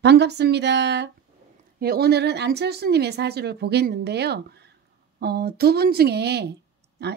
반갑습니다. 예, 오늘은 안철수님의 사주를 보겠는데요. 두 분 중에,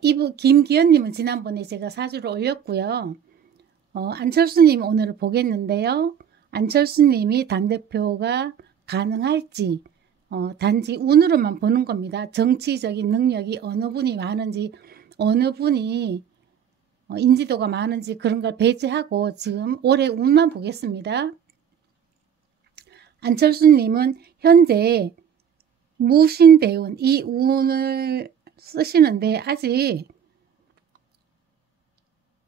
이분, 김기현님은 지난번에 제가 사주를 올렸고요. 안철수님 오늘 보겠는데요. 안철수님이 당대표가 가능할지, 단지 운으로만 보는 겁니다. 정치적인 능력이 어느 분이 많은지, 어느 분이 인지도가 많은지 그런 걸 배제하고 지금 올해 운만 보겠습니다. 안철수님은 현재 무신대운 이 운을 쓰시는데 아직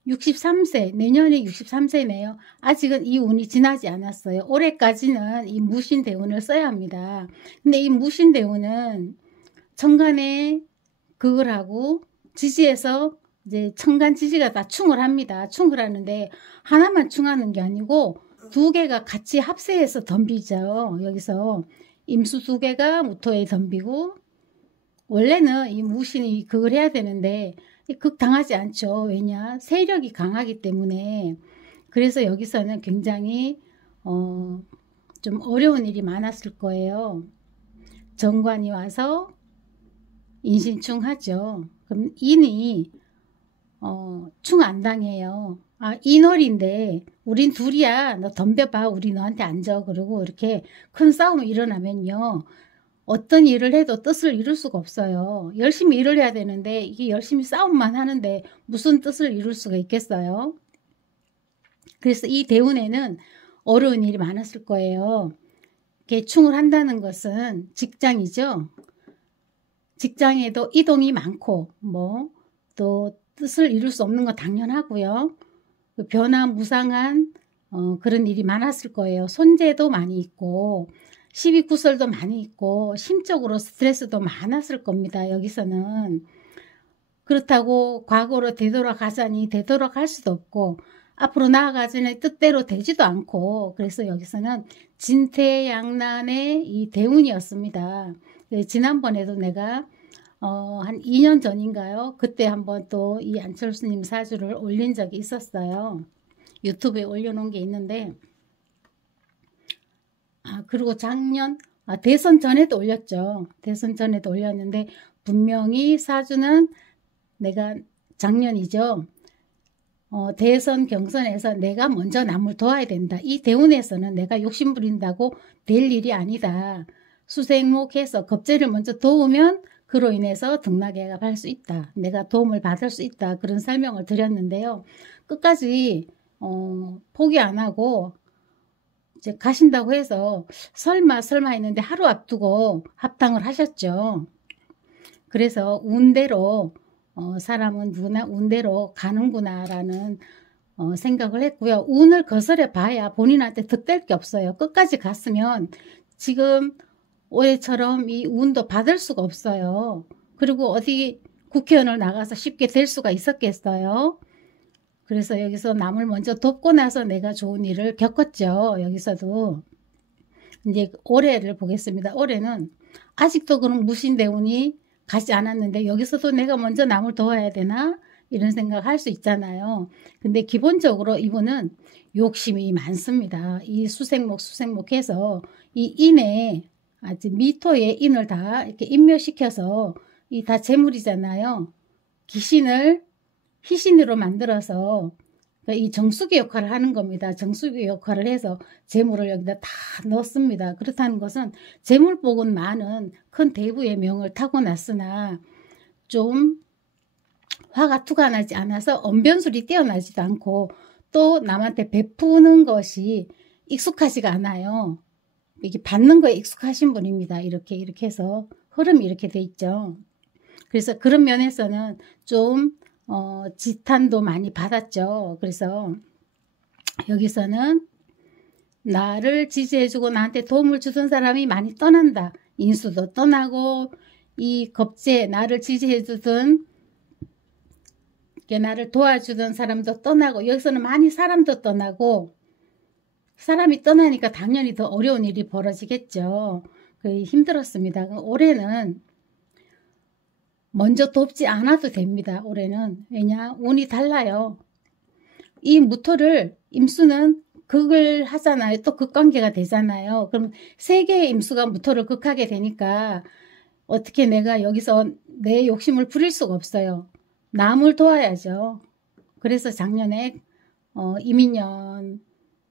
63세, 내년에 63세네요. 아직은 이 운이 지나지 않았어요. 올해까지는 이 무신대운을 써야 합니다. 근데 이 무신대운은 천간에 그걸 하고 지지에서 이제 천간 지지가 다 충을 합니다. 충을 하는데 하나만 충하는 게 아니고 두 개가 같이 합세해서 덤비죠. 여기서 임수 두 개가 무토에 덤비고, 원래는 이 무신이 그걸 해야 되는데 극당하지 않죠. 왜냐? 세력이 강하기 때문에. 그래서 여기서는 굉장히 좀 어려운 일이 많았을 거예요. 정관이 와서 인신충하죠. 그럼 인이 충 안 당해요. 인월인데 우린 둘이야. 너 덤벼봐. 우리 너한테 앉아. 그러고 이렇게 큰 싸움이 일어나면요. 어떤 일을 해도 뜻을 이룰 수가 없어요. 열심히 일을 해야 되는데 이게 열심히 싸움만 하는데 무슨 뜻을 이룰 수가 있겠어요? 그래서 이 대운에는 어려운 일이 많았을 거예요. 충을 한다는 것은 직장이죠. 직장에도 이동이 많고 또 뜻을 이룰 수 없는 건 당연하고요. 변화무상한 그런 일이 많았을 거예요. 손재도 많이 있고 시비구설도 많이 있고 심적으로 스트레스도 많았을 겁니다. 여기서는. 그렇다고 과거로 되돌아가자니 되돌아갈 수도 없고 앞으로 나아가자니 뜻대로 되지도 않고, 그래서 여기서는 진퇴양난의 이 대운이었습니다. 지난번에도 내가 한 2년 전인가요? 그때 한번 또 이 안철수님 사주를 올린 적이 있었어요. 유튜브에 올려놓은 게 있는데, 그리고 작년, 대선 전에도 올렸죠. 대선 전에도 올렸는데, 분명히 사주는 내가 작년이죠. 대선 경선에서 내가 먼저 남을 도와야 된다. 이 대운에서는 내가 욕심 부린다고 될 일이 아니다. 수생목해서 겁재를 먼저 도우면 그로 인해서 등락해가 갈 수 있다. 내가 도움을 받을 수 있다. 그런 설명을 드렸는데요. 끝까지 포기 안 하고 이제 가신다고 해서 설마 했는데 하루 앞두고 합당을 하셨죠. 그래서 운대로 사람은 누구나 운대로 가는구나 라는 생각을 했고요. 운을 거스려 봐야 본인한테 득될 게 없어요. 끝까지 갔으면 지금 올해처럼 이 운도 받을 수가 없어요. 그리고 어디 국회의원을 나가서 쉽게 될 수가 있었겠어요. 그래서 여기서 남을 먼저 돕고 나서 내가 좋은 일을 겪었죠. 여기서도. 이제 올해를 보겠습니다. 올해는 아직도 그런 무신대운이 가지 않았는데 여기서도 내가 먼저 남을 도와야 되나? 이런 생각 할 수 있잖아요. 근데 기본적으로 이분은 욕심이 많습니다. 이 수생목해서 이 인에 아주 미토의 인을 다 이렇게 인묘시켜서 이 다 재물이잖아요. 귀신을 희신으로 만들어서 이 정수기 역할을 하는 겁니다. 정수기 역할을 해서 재물을 여기다 다 넣습니다. 그렇다는 것은 재물복은 많은 큰 대부의 명을 타고났으나 좀 화가 투과나지 않아서 언변술이 뛰어나지도 않고 또 남한테 베푸는 것이 익숙하지가 않아요. 이게 받는 거에 익숙하신 분입니다. 이렇게 해서 흐름이 이렇게 돼 있죠. 그래서 그런 면에서는 좀 지탄도 많이 받았죠. 그래서 여기서는 나를 지지해주고 나한테 도움을 주던 사람이 많이 떠난다. 인수도 떠나고 이 겁재 나를 지지해주던 나를 도와주던 사람도 떠나고, 여기서는 많이 사람도 떠나고, 사람이 떠나니까 당연히 더 어려운 일이 벌어지겠죠. 힘들었습니다. 올해는 먼저 돕지 않아도 됩니다. 올해는. 왜냐? 운이 달라요. 이 무토를 임수는 극을 하잖아요. 또 극관계가 되잖아요. 그럼 세 개의 임수가 무토를 극하게 되니까 어떻게 내가 여기서 내 욕심을 부릴 수가 없어요. 남을 도와야죠. 그래서 작년에 이민년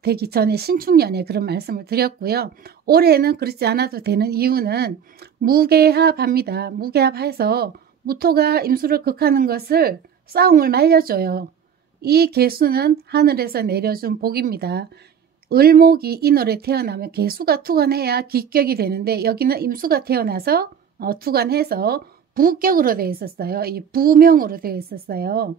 되기 전에 신축년에 그런 말씀을 드렸고요. 올해는 그렇지 않아도 되는 이유는 무게합합니다. 무게합해서 무토가 임수를 극하는 것을 싸움을 말려줘요. 이 개수는 하늘에서 내려준 복입니다. 을목이 인월에 태어나면 개수가 투관해야 기격이 되는데 여기는 임수가 태어나서 투관해서 부격으로 되어 있었어요. 이 부명으로 되어 있었어요.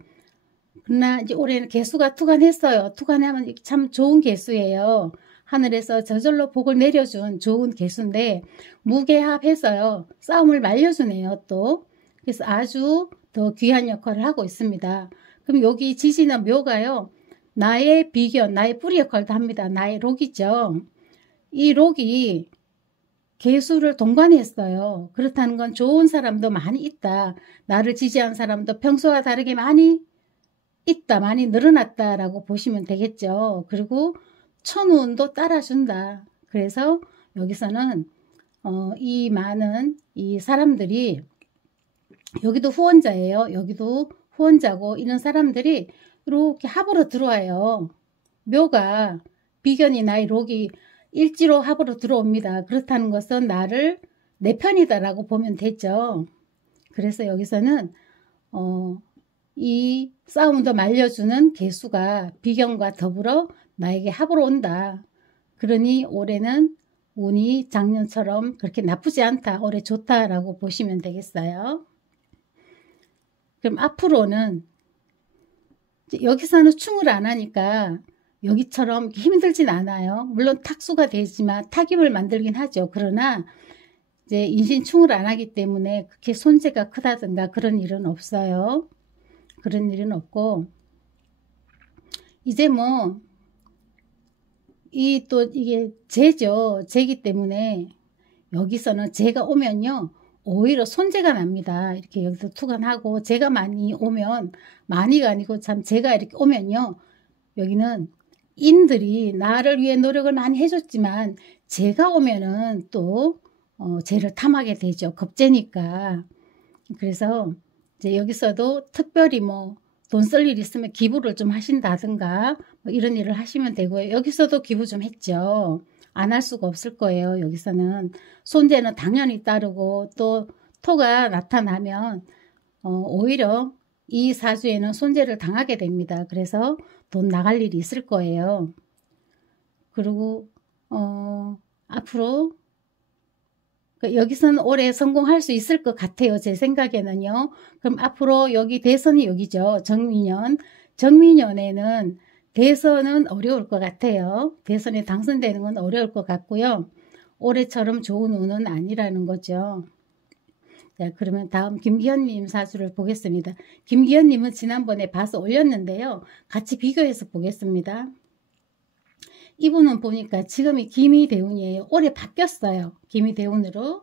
그러나 이제 올해는 개수가 투관했어요. 투관하면 참 좋은 개수예요. 하늘에서 저절로 복을 내려준 좋은 개수인데 무게합해서요. 싸움을 말려주네요. 또 그래서 아주 더 귀한 역할을 하고 있습니다. 그럼 여기 지지나 묘가요. 나의 비견, 나의 뿌리 역할도 합니다. 나의 록이죠. 이 록이 개수를 동반했어요. 그렇다는 건 좋은 사람도 많이 있다. 나를 지지한 사람도 평소와 다르게 많이 있다. 많이 늘어났다라고 보시면 되겠죠. 그리고 천운도 따라준다. 그래서 여기서는 이 많은 이 사람들이 여기도 후원자예요. 여기도 후원자고 이런 사람들이 이렇게 합으로 들어와요. 묘가 비견이 나의 록이 일지로 합으로 들어옵니다. 그렇다는 것은 나를 내 편이다라고 보면 되죠. 그래서 여기서는 이 싸움도 말려주는 개수가 비견과 더불어 나에게 합으로 온다. 그러니 올해는 운이 작년처럼 그렇게 나쁘지 않다. 올해 좋다라고 보시면 되겠어요. 그럼 앞으로는 여기서는 충을 안 하니까 여기처럼 힘들진 않아요. 물론 탁수가 되지만 타깁을 만들긴 하죠. 그러나 이제 인신충을 안 하기 때문에 그렇게 손재가 크다든가 그런 일은 없어요. 그런 일은 없고 이제 뭐 이게 재죠. 재기 때문에 여기서는 재가 오면요. 오히려 손재가 납니다. 이렇게 여기서 투관하고 재가 많이 오면 많이가 아니고 참 재가 이렇게 오면요. 여기는 인들이 나를 위해 노력을 많이 해줬지만 재가 오면은 또 재를 탐하게 되죠. 겁재니까. 그래서 이제 여기서도 특별히 뭐 돈 쓸 일 있으면 기부를 좀 하신다든가 뭐 이런 일을 하시면 되고요. 여기서도 기부 좀 했죠. 안 할 수가 없을 거예요. 여기서는 손재는 당연히 따르고 또 토가 나타나면 오히려 이 사주에는 손재를 당하게 됩니다. 그래서 돈 나갈 일이 있을 거예요. 그리고 앞으로 여기서는 올해 성공할 수 있을 것 같아요. 제 생각에는요. 그럼 앞으로 여기 대선이 여기죠. 정미년. 정미년에는 대선은 어려울 것 같아요. 대선에 당선되는 건 어려울 것 같고요. 올해처럼 좋은 운은 아니라는 거죠. 자, 그러면 다음 김기현님 사주를 보겠습니다. 김기현님은 지난번에 봐서 올렸는데요. 같이 비교해서 보겠습니다. 이분은 보니까 지금이 기미대운이에요. 올해 바뀌었어요. 기미대운으로.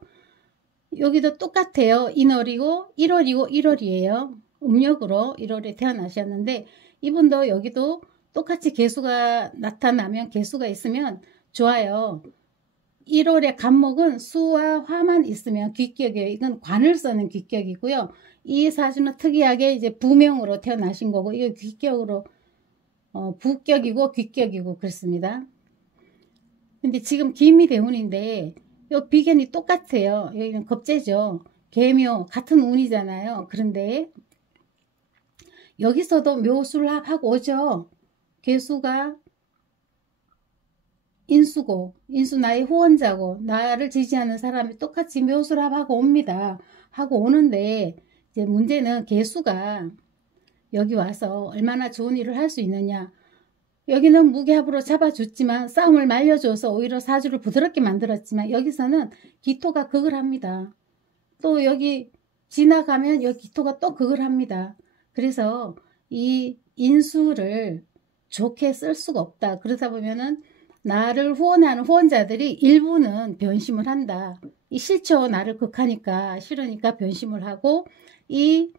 여기도 똑같아요. 인월이고 1월이고 1월이에요. 음력으로 1월에 태어나셨는데 이분도 여기도 똑같이 개수가 나타나면 개수가 있으면 좋아요. 1월의 간목은 수와 화만 있으면 귀격이에요. 이건 관을 써는 귀격이고요. 이 사주는 특이하게 이제 부명으로 태어나신 거고 이거 귀격으로 부격이고 귀격이고 그렇습니다. 근데 지금 기미대운인데 요 비견이 똑같아요. 여기는 겁재죠. 계묘 같은 운이잖아요. 그런데 여기서도 묘술합하고 오죠. 개수가 인수고 인수 나의 후원자고 나를 지지하는 사람이 똑같이 묘술합하고 옵니다. 하고 오는데 이제 문제는 개수가 여기 와서 얼마나 좋은 일을 할 수 있느냐. 여기는 무게합으로 잡아줬지만 싸움을 말려줘서 오히려 사주를 부드럽게 만들었지만 여기서는 기토가 극을 합니다. 또 여기 지나가면 여기 기토가 또 극을 합니다. 그래서 이 인수를 좋게 쓸 수가 없다. 그러다 보면은 나를 후원하는 후원자들이 일부는 변심을 한다. 이 싫죠. 나를 극하니까 싫으니까 변심을 하고 이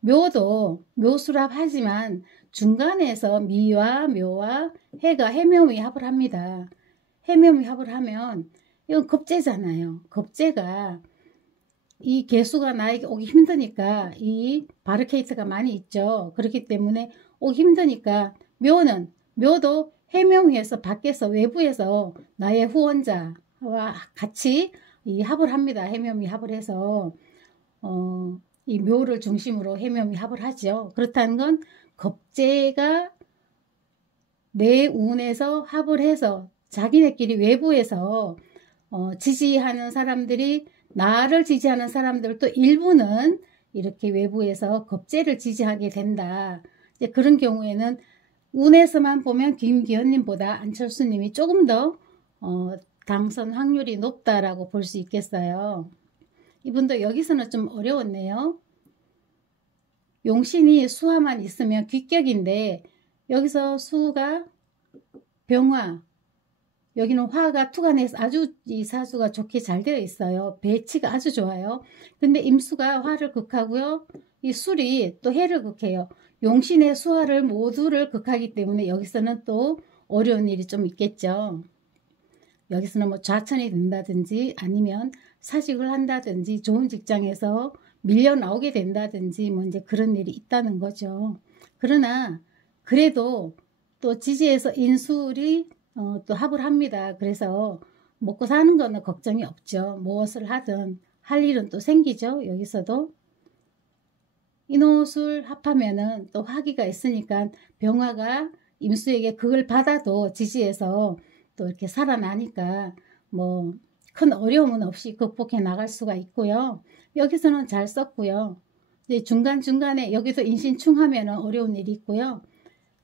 묘도 묘수랍 하지만 중간에서 미와 묘와 해가 해묘미 합을 합니다. 해묘미 합을 하면 이건 겁재잖아요. 겁재가 이 개수가 나에게 오기 힘드니까 이 바르케이트가 많이 있죠. 그렇기 때문에 오기 힘드니까 묘도 해묘미에서 밖에서 외부에서 나의 후원자와 같이 이 합을 합니다. 해묘미 합을 해서 이 묘를 중심으로 해묘미 합을 하죠. 그렇다는 건 겁재가 내 운에서 합을 해서 자기네끼리 외부에서 지지하는 사람들이 나를 지지하는 사람들도 일부는 이렇게 외부에서 겁재를 지지하게 된다. 이제 그런 경우에는 운에서만 보면 김기현님보다 안철수님이 조금 더 당선 확률이 높다라고 볼 수 있겠어요. 이분도 여기서는 좀 어려웠네요. 용신이 수화만 있으면 귀격인데 여기서 수가 병화, 여기는 화가 투간해서 아주 이 사주가 좋게 잘 되어 있어요. 배치가 아주 좋아요. 근데 임수가 화를 극하고요. 이 술이 또 해를 극해요. 용신의 수화를 모두를 극하기 때문에 여기서는 또 어려운 일이 좀 있겠죠. 여기서는 뭐 좌천이 된다든지 아니면 사직을 한다든지 좋은 직장에서 밀려 나오게 된다든지 뭐 이제 그런 일이 있다는 거죠. 그러나 그래도 또 지지에서 인술이 또 합을 합니다. 그래서 먹고 사는 거는 걱정이 없죠. 무엇을 하든 할 일은 또 생기죠. 여기서도 인호술 합하면은 또 화기가 있으니까 병화가 임수에게 그걸 받아도 지지에서 또 이렇게 살아나니까 뭐 큰 어려움은 없이 극복해 나갈 수가 있고요. 여기서는 잘 썼고요. 이제 중간중간에 여기서 인신충하면 어려운 일이 있고요.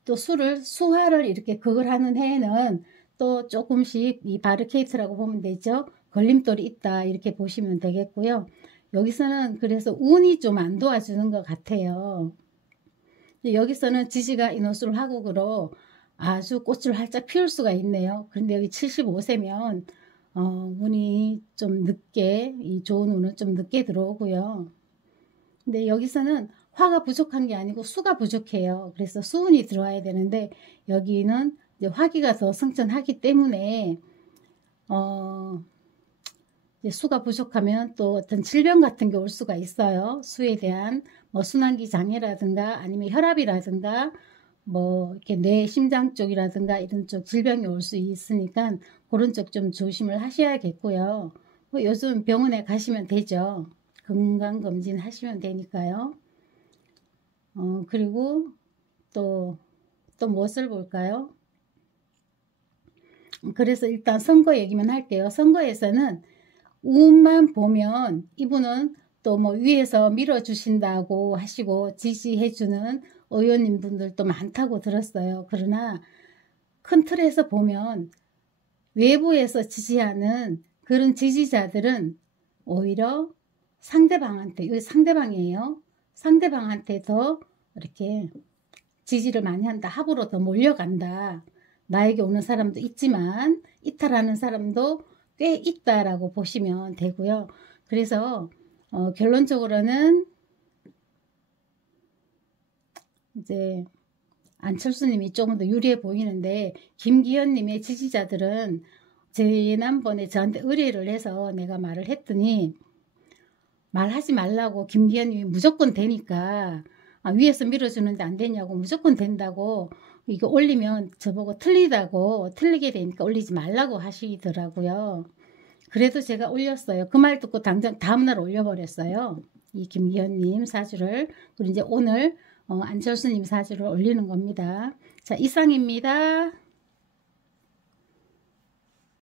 또 수화를 이렇게 극을 하는 해에는 또 조금씩 이 바르케이트라고 보면 되죠. 걸림돌이 있다 이렇게 보시면 되겠고요. 여기서는 그래서 운이 좀 안 도와주는 것 같아요. 여기서는 지지가 인호술 화국으로 아주 꽃을 활짝 피울 수가 있네요. 그런데 여기 75세면 운이 좀 늦게, 이 좋은 운은 좀 늦게 들어오고요. 근데 여기서는 화가 부족한 게 아니고 수가 부족해요. 그래서 수운이 들어와야 되는데 여기는 이제 화기가 더 승천하기 때문에 이제 수가 부족하면 또 어떤 질병 같은 게 올 수가 있어요. 수에 대한 뭐 순환기 장애라든가 아니면 혈압이라든가 뭐 이렇게 뇌 심장 쪽이라든가 이런 쪽 질병이 올 수 있으니까 그런 쪽 좀 조심을 하셔야겠고요. 뭐 요즘 병원에 가시면 되죠. 건강검진 하시면 되니까요. 그리고 또 무엇을 볼까요? 그래서 일단 선거 얘기만 할게요. 선거에서는 운만 보면 이분은 또 뭐 위에서 밀어주신다고 하시고 지지해주는 의원님 분들도 많다고 들었어요. 그러나 큰 틀에서 보면 외부에서 지지하는 그런 지지자들은 오히려 상대방한테, 이거 상대방이에요. 상대방한테 더 이렇게 지지를 많이 한다. 합으로 더 몰려간다. 나에게 오는 사람도 있지만 이탈하는 사람도 꽤 있다라고 보시면 되고요. 그래서 결론적으로는 이제 안철수님이 조금 더 유리해 보이는데 김기현님의 지지자들은 지난번에 저한테 의뢰를 해서 내가 말을 했더니 말하지 말라고 김기현님이 무조건 되니까 위에서 밀어주는데 안 되냐고 무조건 된다고 이거 올리면 저보고 틀리게 되니까 올리지 말라고 하시더라고요. 그래도 제가 올렸어요. 그 말 듣고 당장 다음날 올려버렸어요. 이 김기현님 사주를. 그리고 이제 오늘 안철수님 사주를 올리는 겁니다. 자, 이상입니다.